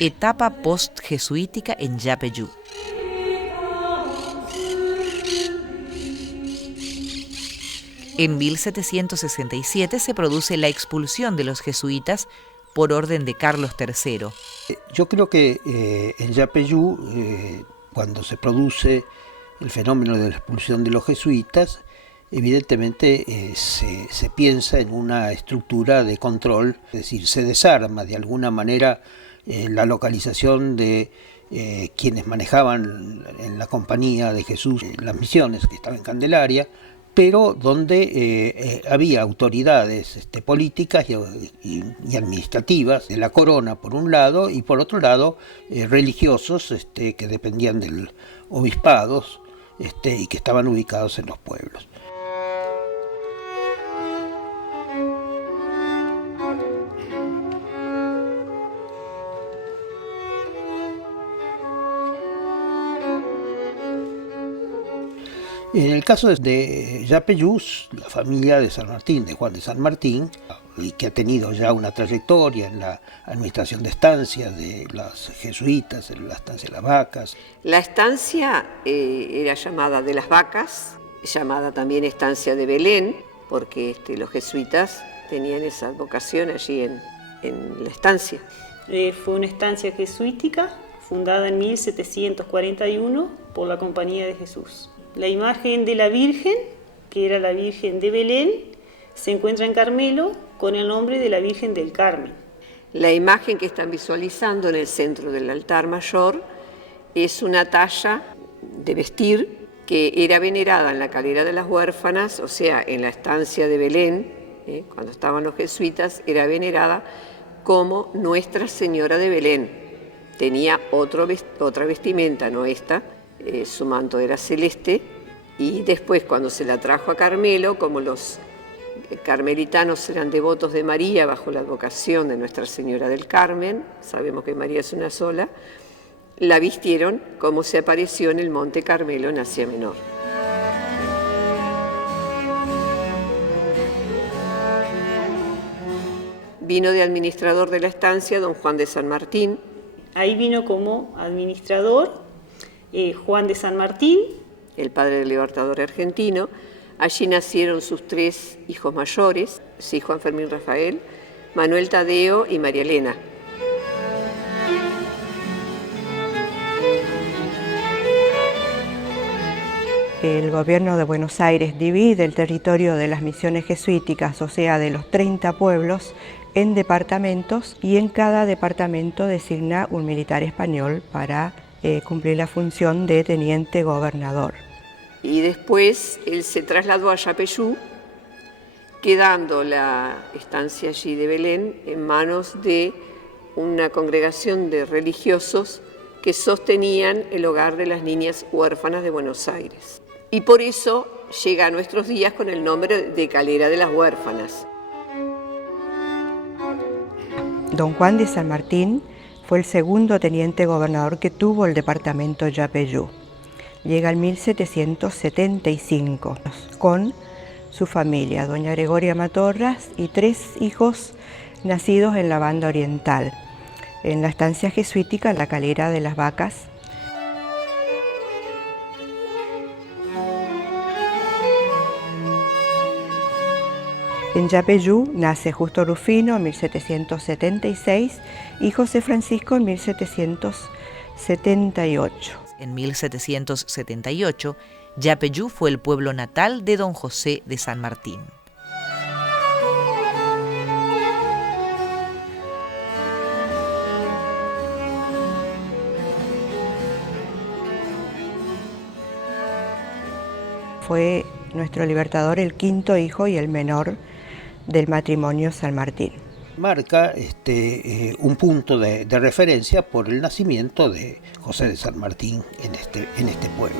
Etapa post-jesuítica en Yapeyú. En 1767 se produce la expulsión de los jesuitas por orden de Carlos III. Yo creo que en Yapeyú, cuando se produce el fenómeno de la expulsión de los jesuitas, evidentemente se piensa en una estructura de control, es decir, se desarma de alguna manera la localización de quienes manejaban en la compañía de Jesús las misiones que estaban en Candelaria, pero donde había autoridades políticas y administrativas de la corona por un lado y por otro lado religiosos que dependían del obispados y que estaban ubicados en los pueblos. En el caso de Yapeyú, la familia de San Martín, de Juan de San Martín, y que ha tenido ya una trayectoria en la administración de estancias de los jesuitas, en la estancia de las Vacas. La estancia era llamada de las Vacas, llamada también estancia de Belén, porque los jesuitas tenían esa advocación allí en la estancia. Fue una estancia jesuítica fundada en 1741 por la Compañía de Jesús. La imagen de la Virgen, que era la Virgen de Belén, se encuentra en Carmelo con el nombre de la Virgen del Carmen. La imagen que están visualizando en el centro del altar mayor es una talla de vestir que era venerada en la calera de las huérfanas, o sea, en la estancia de Belén, cuando estaban los jesuitas, era venerada como Nuestra Señora de Belén. Tenía otra vestimenta, no esta. Su manto era celeste, y después cuando se la trajo a Carmelo, como los carmelitanos eran devotos de María bajo la advocación de Nuestra Señora del Carmen, sabemos que María es una sola, la vistieron como se apareció en el Monte Carmelo en Asia Menor. Vino de administrador de la estancia don Juan de San Martín. Ahí vino como administrador Juan de San Martín, el padre del libertador argentino. Allí nacieron sus 3 hijos mayores, sí, Juan Fermín Rafael, Manuel Tadeo y María Elena. El gobierno de Buenos Aires divide el territorio de las misiones jesuíticas, o sea, de los 30 pueblos, en departamentos, y en cada departamento designa un militar español para cumplir la función de teniente gobernador. Y después él se trasladó a Yapeyú, quedando la estancia allí de Belén en manos de una congregación de religiosos que sostenían el hogar de las niñas huérfanas de Buenos Aires. Y por eso llega a nuestros días con el nombre de Calera de las Huérfanas. Don Juan de San Martín fue el segundo teniente gobernador que tuvo el departamento Yapeyú. Llega en 1775 con su familia, doña Gregoria Matorras, y 3 hijos nacidos en la banda oriental, en la estancia jesuítica La Calera de las Vacas. En Yapeyú nace Justo Rufino en 1776 y José Francisco en 1778. En 1778, Yapeyú fue el pueblo natal de don José de San Martín. Fue nuestro libertador el 5º hijo y el menor del matrimonio San Martín. Marca un punto de referencia por el nacimiento de José de San Martín en este pueblo.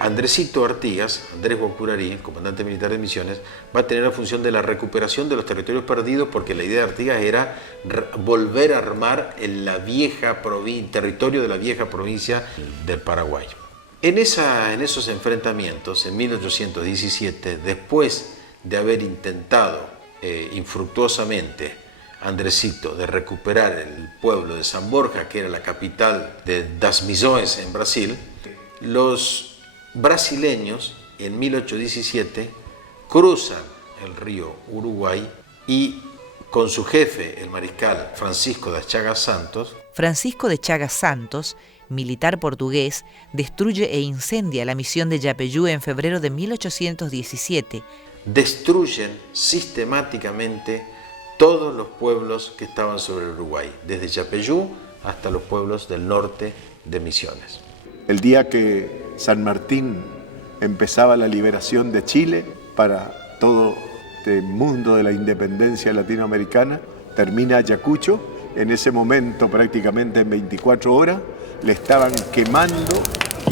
Andresito Artigas, Andrés Guacurarí, comandante militar de Misiones, va a tener la función de la recuperación de los territorios perdidos, porque la idea de Artigas era volver a armar el territorio de la vieja provincia del Paraguay. En esos enfrentamientos, en 1817, después de haber intentado infructuosamente Andresito de recuperar el pueblo de San Borja, que era la capital de Das Missões en Brasil, los brasileños en 1817 cruzan el río Uruguay y con su jefe, el mariscal Francisco de Chagas Santos. Francisco de Chagas Santos, militar portugués, destruye e incendia la misión de Yapeyú en febrero de 1817. Destruyen sistemáticamente todos los pueblos que estaban sobre el Uruguay, desde Yapeyú hasta los pueblos del norte de Misiones. El día que San Martín empezaba la liberación de Chile para todo este mundo de la independencia latinoamericana, termina Ayacucho. En ese momento, prácticamente en 24 horas, le estaban quemando,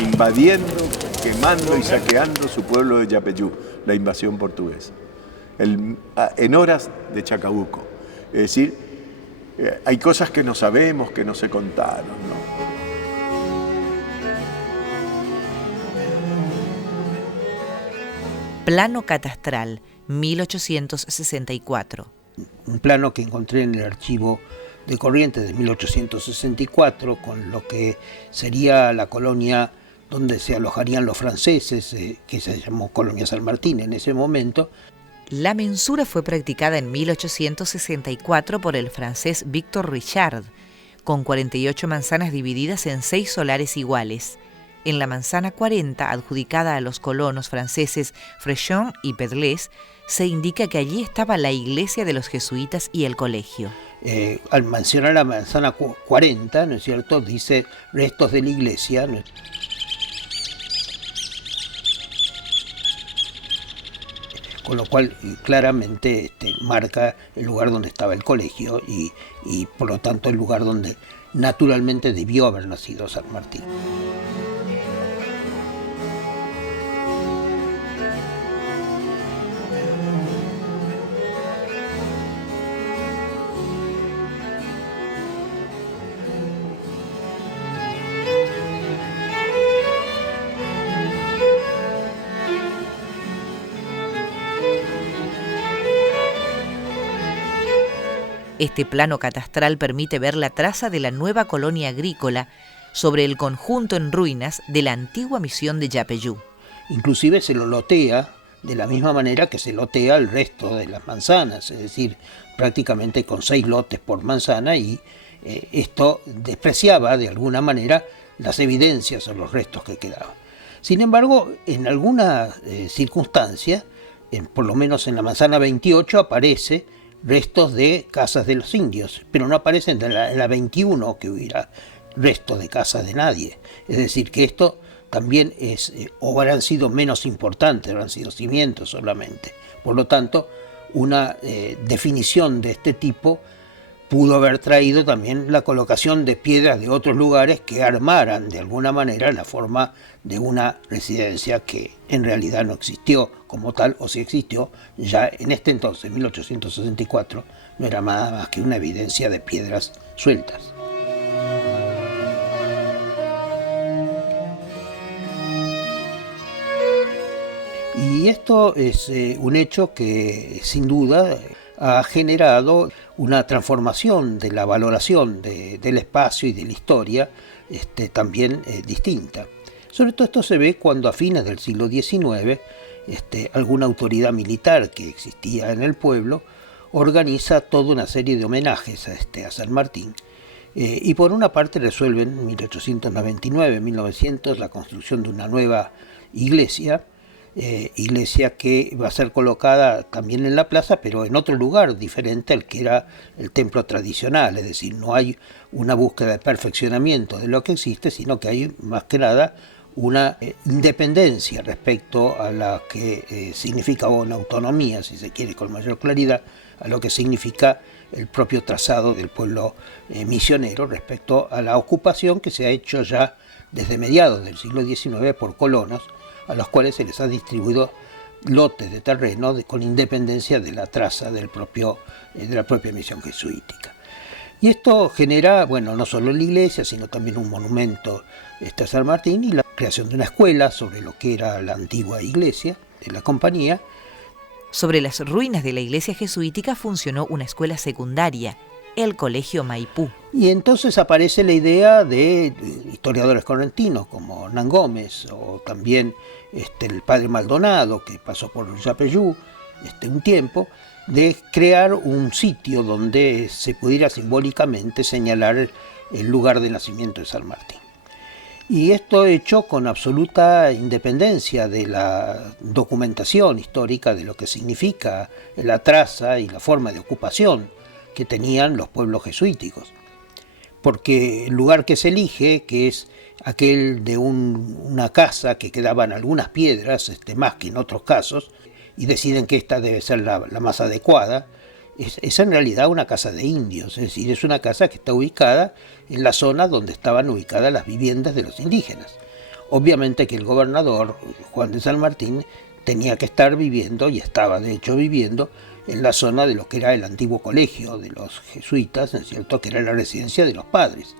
invadiendo, quemando y saqueando su pueblo de Yapeyú, la invasión portuguesa, en horas de Chacabuco. Es decir, hay cosas que no sabemos, que no se contaron, ¿no? Plano catastral, 1864. Un plano que encontré en el archivo de Corrientes de 1864, con lo que sería la colonia donde se alojarían los franceses, que se llamó Colonia San Martín en ese momento. La mensura fue practicada en 1864 por el francés Victor Richard, con 48 manzanas divididas en 6 solares iguales. En la manzana 40, adjudicada a los colonos franceses Fréchon y Pedlés, se indica que allí estaba la iglesia de los jesuitas y el colegio. Al mencionar la manzana 40, ¿no es cierto?, dice restos de la iglesia, ¿no? Con lo cual claramente marca el lugar donde estaba el colegio y por lo tanto el lugar donde naturalmente debió haber nacido San Martín. Este plano catastral permite ver la traza de la nueva colonia agrícola sobre el conjunto en ruinas de la antigua misión de Yapeyú. Inclusive se lo lotea de la misma manera que se lotea el resto de las manzanas, es decir, prácticamente con 6 lotes por manzana, y esto despreciaba de alguna manera las evidencias o los restos que quedaban. Sin embargo, en alguna circunstancia, por lo menos en la manzana 28 aparece restos de casas de los indios, pero no aparecen en la 21 que hubiera restos de casas de nadie. Es decir, que esto también o habrán sido menos importantes, habrán sido cimientos solamente. Por lo tanto, una definición de este tipo pudo haber traído también la colocación de piedras de otros lugares que armaran de alguna manera la forma de una residencia que en realidad no existió como tal, o si existió, ya en este entonces, 1864, no era nada más que una evidencia de piedras sueltas. Y esto es un hecho que sin duda ha generado una transformación de la valoración del espacio y de la historia también distinta. Sobre todo esto se ve cuando a fines del siglo XIX alguna autoridad militar que existía en el pueblo organiza toda una serie de homenajes a San Martín. Y por una parte resuelven en 1899, 1900 la construcción de una nueva iglesia que va a ser colocada también en la plaza, pero en otro lugar diferente al que era el templo tradicional. Es decir, no hay una búsqueda de perfeccionamiento de lo que existe, sino que hay más que nada una independencia respecto a la que significa, o una autonomía, si se quiere con mayor claridad, a lo que significa el propio trazado del pueblo misionero respecto a la ocupación que se ha hecho ya desde mediados del siglo XIX por colonos, a los cuales se les ha distribuido lotes de terreno con independencia de la traza de la propia misión jesuítica. Y esto genera, bueno, no solo la iglesia, sino también un monumento a San Martín y la creación de una escuela sobre lo que era la antigua iglesia de la compañía. Sobre las ruinas de la iglesia jesuítica funcionó una escuela secundaria, el Colegio Maipú. Y entonces aparece la idea de historiadores correntinos como Hernán Gómez o también el padre Maldonado, que pasó por Yapeyú un tiempo, de crear un sitio donde se pudiera simbólicamente señalar el lugar de nacimiento de San Martín. Y esto hecho con absoluta independencia de la documentación histórica de lo que significa la traza y la forma de ocupación que tenían los pueblos jesuíticos. Porque el lugar que se elige, que es aquel de una casa que quedaban algunas piedras, más que en otros casos, y deciden que esta debe ser la más adecuada, es en realidad una casa de indios, es decir, es una casa que está ubicada en la zona donde estaban ubicadas las viviendas de los indígenas. Obviamente que el gobernador, Juan de San Martín, tenía que estar viviendo, y estaba de hecho viviendo, en la zona de lo que era el antiguo colegio de los jesuitas, ¿no es cierto?, que era la residencia de los padres.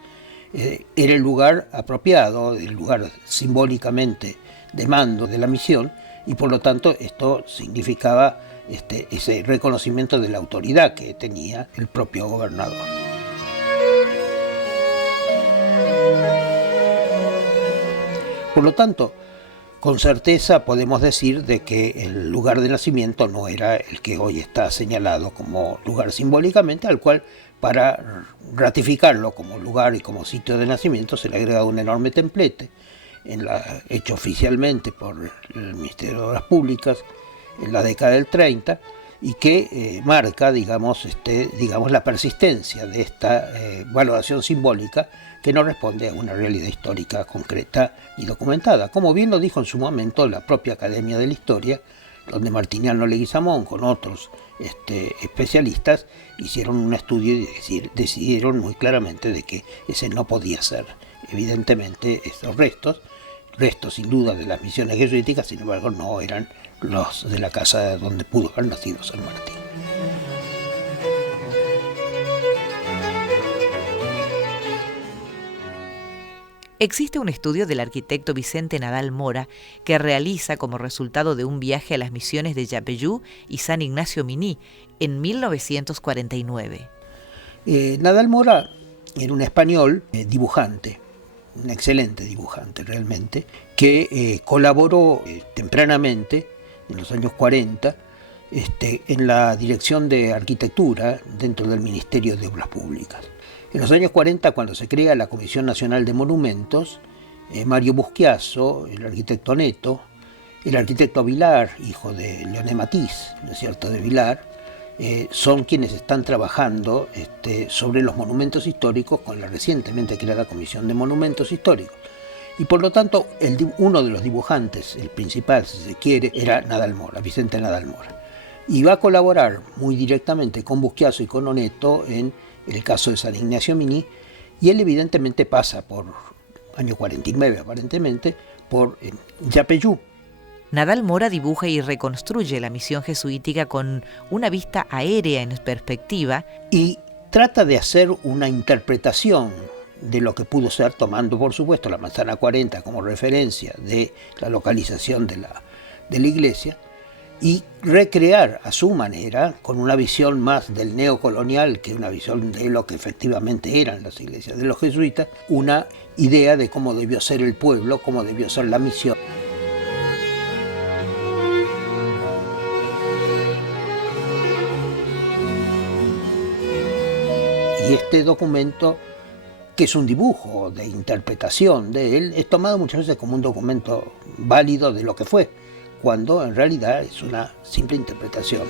Era el lugar apropiado, el lugar simbólicamente de mando de la misión, y por lo tanto esto significaba ese reconocimiento de la autoridad que tenía el propio gobernador. Por lo tanto, con certeza podemos decir de que el lugar de nacimiento no era el que hoy está señalado como lugar simbólicamente, al cual, para ratificarlo como lugar y como sitio de nacimiento, se le ha agregado un enorme templete, hecho oficialmente por el Ministerio de Obras Públicas en la década del 30, y que marca, digamos, la persistencia de esta valoración simbólica que no responde a una realidad histórica concreta y documentada, como bien lo dijo en su momento la propia Academia de la Historia, donde Martiniano Leguizamón con otros especialistas hicieron un estudio y decidieron muy claramente de que ese no podía ser. Evidentemente estos restos sin duda de las misiones jesuíticas, sin embargo no eran los de la casa donde pudo haber nacido San Martín. Existe un estudio del arquitecto Vicente Nadal Mora que realiza como resultado de un viaje a las misiones de Yapeyú y San Ignacio Miní en 1949. Nadal Mora era un español dibujante, un excelente dibujante realmente, que colaboró tempranamente, en los años 40, en la dirección de arquitectura dentro del Ministerio de Obras Públicas. En los años 40, cuando se crea la Comisión Nacional de Monumentos, Mario Busquiazo, el arquitecto Neto, el arquitecto Vilar, hijo de Leoné Matiz, ¿no es cierto?, de Vilar, son quienes están trabajando sobre los monumentos históricos con la recientemente creada Comisión de Monumentos Históricos. Y por lo tanto, uno de los dibujantes, el principal, si se quiere, era Nadal Mora, Vicente Nadal Mora. Y va a colaborar muy directamente con Busquiazo y con Oneto en el caso de San Ignacio Miní, y él evidentemente pasa por año 49, aparentemente, por Yapeyú. Nadal Mora dibuja y reconstruye la misión jesuítica con una vista aérea en perspectiva y trata de hacer una interpretación de lo que pudo ser, tomando por supuesto la manzana 40 como referencia de la localización de la iglesia, y recrear a su manera, con una visión más del neocolonial que una visión de lo que efectivamente eran las iglesias de los jesuitas, una idea de cómo debió ser el pueblo, cómo debió ser la misión. Y este documento, que es un dibujo de interpretación de él, es tomado muchas veces como un documento válido de lo que fue, cuando en realidad es una simple interpretación.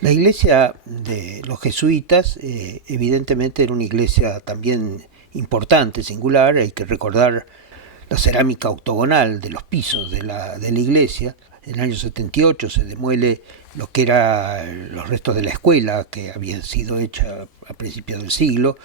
La iglesia de los jesuitas evidentemente era una iglesia también importante, singular. Hay que recordar la cerámica octogonal de los pisos de la iglesia. En el año 78 se demuele lo que eran los restos de la escuela que había sido hecha a principios del siglo.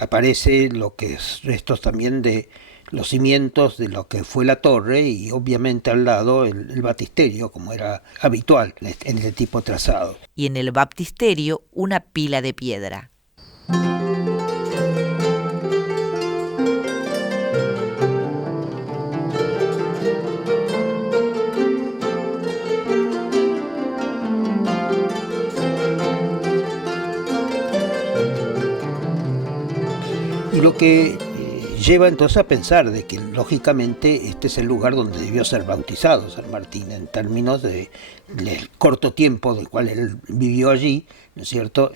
Aparece lo que es restos también de los cimientos de lo que fue la torre y obviamente al lado el baptisterio, como era habitual en este tipo de trazado. Y en el baptisterio una pila de piedra. Y lo que lleva entonces a pensar de que lógicamente este es el lugar donde debió ser bautizado San Martín en términos del corto tiempo del cual él vivió allí, ¿no es cierto?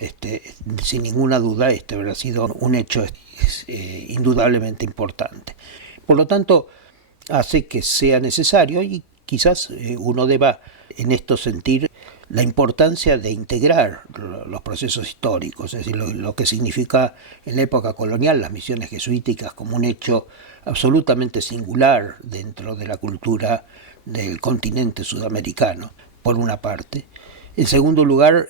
Sin ninguna duda habrá sido un hecho indudablemente importante. Por lo tanto, hace que sea necesario y quizás uno deba en esto sentir la importancia de integrar los procesos históricos, es decir, lo que significa en la época colonial las misiones jesuíticas como un hecho absolutamente singular dentro de la cultura del continente sudamericano, por una parte. En segundo lugar,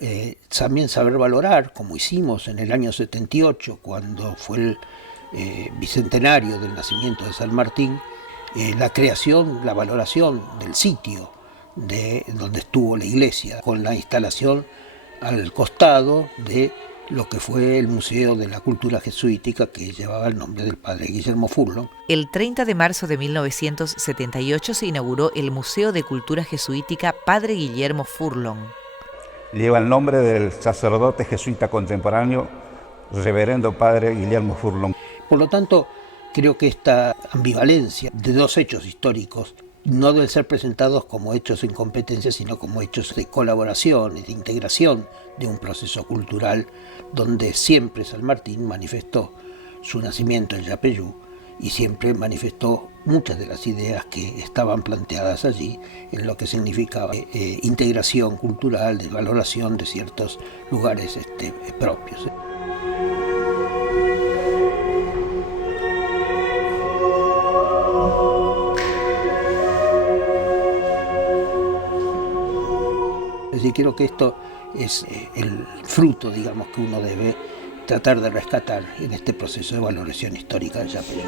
también saber valorar, como hicimos en el año 78, cuando fue el bicentenario del nacimiento de San Martín, la creación, la valoración del sitio de donde estuvo la iglesia, con la instalación al costado de lo que fue el Museo de la Cultura Jesuítica, que llevaba el nombre del padre Guillermo Furlong. El 30 de marzo de 1978 se inauguró el Museo de Cultura Jesuítica Padre Guillermo Furlong. Lleva el nombre del sacerdote jesuita contemporáneo, reverendo padre Guillermo Furlong. Por lo tanto, creo que esta ambivalencia de dos hechos históricos no deben ser presentados como hechos en competencia, sino como hechos de colaboración y de integración de un proceso cultural donde siempre San Martín manifestó su nacimiento en Yapeyú y siempre manifestó muchas de las ideas que estaban planteadas allí en lo que significaba integración cultural, de valoración de ciertos lugares propios. Es decir, creo que esto es el fruto, digamos, que uno debe tratar de rescatar en este proceso de valoración histórica de Yapeyú.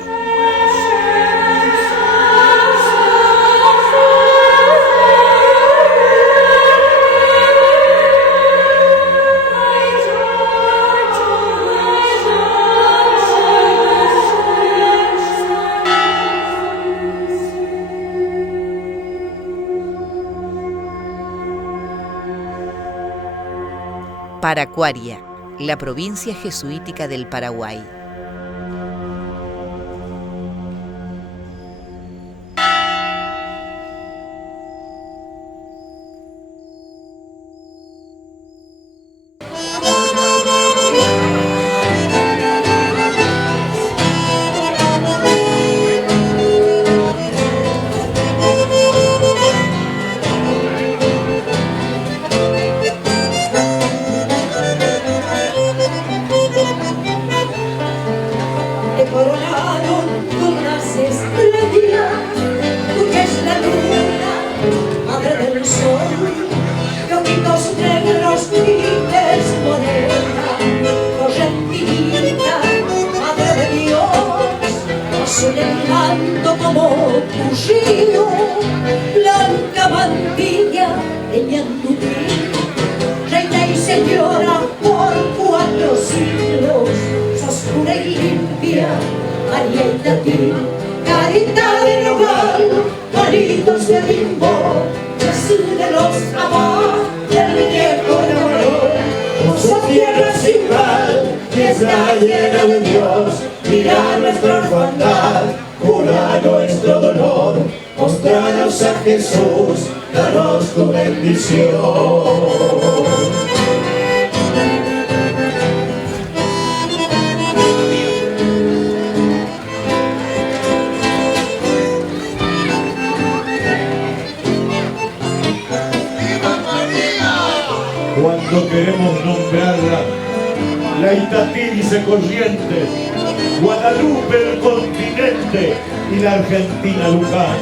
Paracuaria, la provincia jesuítica del Paraguay. Cuando queremos nombrarla, la Itatí dice Corrientes, Guadalupe el continente y la Argentina Luján.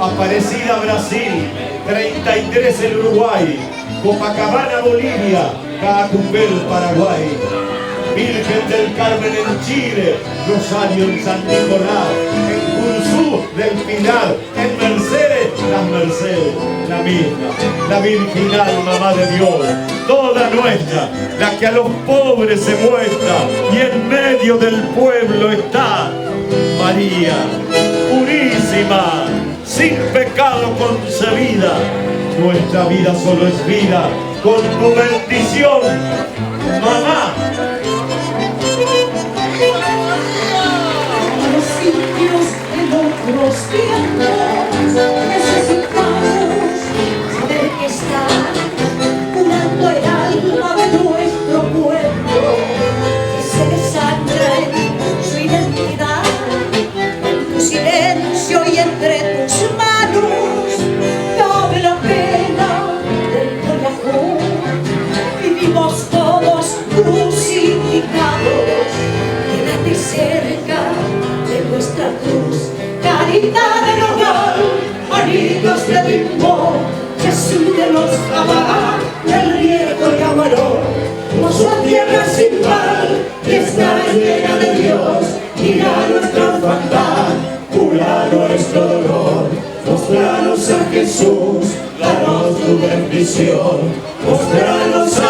Aparecida Brasil, 33 el Uruguay, Copacabana Bolivia, Caacumbel Paraguay. Virgen del Carmen en Chile, Rosario en San Nicolás, en Curzú del Pilar, en Mercedes, las Mercedes, la misma, la virginal mamá de Dios, toda nuestra, la que a los pobres se muestra y en medio del pueblo está. María, purísima, sin pecado concebida, nuestra vida solo es vida con tu bendición, mamá. Los sitios en otros tiempos necesitamos saber que está curando el alma de nuestro pueblo, que se desangra en su identidad, en tu silencio y entre tus manos cabe la pena del corazón. Vivimos todos crucificados, quédate cerca de nuestra cruz. Caridad del hogar, manitos de limón, Jesús de los Cabal, del riego y amarón. Nuestra tierra sin mal y está llena de Dios, mira nuestra orfandad, cura nuestro dolor. Mostranos a Jesús, danos tu bendición, mostranos a